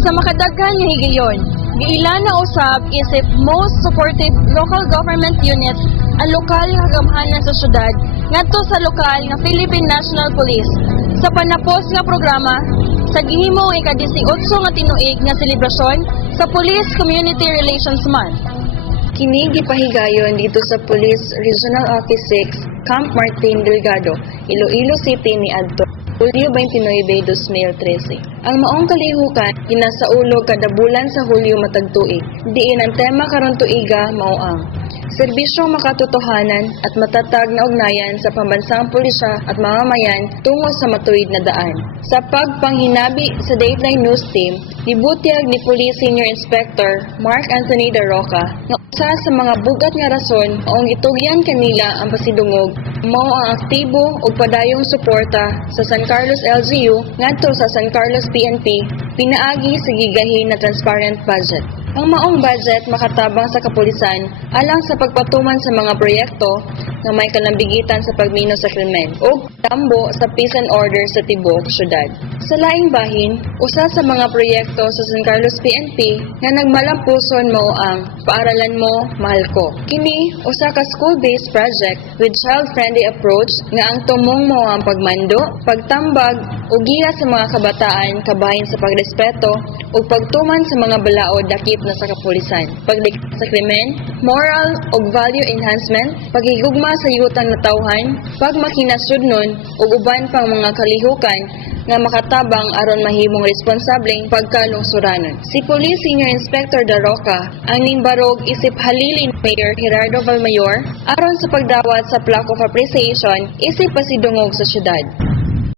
Sa makadaghan nga higayon, giila na usab isip most supportive local government units ang lokal nga kagamhanan sa syudad ngadto sa lokal nga Philippine National Police sa panapos nga programa sa gihimo ika-18 nga tinuig nga selebrasyon sa Police Community Relations Month. Kini gipahigayon dito sa Police Regional Office 6, Camp Martin Delgado, Iloilo City niadto Hulyo 29, 2013. Ang maong kalihukan ginasaulog kada bulan sa Hulyo matag tuig. Diin ang tema karon tuiga mao ang serbisyong makatotohanan at matatag na ugnayan sa pambansang pulisya at mamamayan tungo sa matuwid na daan. Sa pagpanghinabi sa Dateline News Team, gibutyag ni Police Senior Inspector Mark Anthony Da Roca nga usa sa mga bugat nga rason maong gitugyan kanila ang pasidungog mao ang aktibo ug padayong suporta sa San Carlos LGU ngadto sa San Carlos PNP pinaagi sa gigahin na transparent budget. Ang maong budget makatabang sa kapulisan alang sa pagpatuman sa mga proyekto nga may kalambigitan sa pagmino sa krimen ug tambo sa peace and order sa tibuok syudad. Sa laing bahin, usa sa mga proyekto sa San Carlos PNP nga nagmalampuson mao ang Paaralan Mo, Mahal Ko. Kini usa ka school-based project with child-friendly approach nga ang tumong mo ang pagmando, pagtambag ug giya sa mga kabataan kabahin sa pagrespeto ug pagtuman sa mga balaod dakip na sa kapulisan, paglikha sa krimen, moral ug value enhancement, paghigugma sa yutang na tawhan, pagmakinasudnon ug uban pang mga kalihukan nga makatabang aron mahimong responsableng pagkalungsuranon. Si Police Senior Inspector Da Roca ang nimbarog isip halili ni Mayor Gerardo Valmayor aron sa pagdawat sa plaque of appreciation isip pasidungog sa syudad.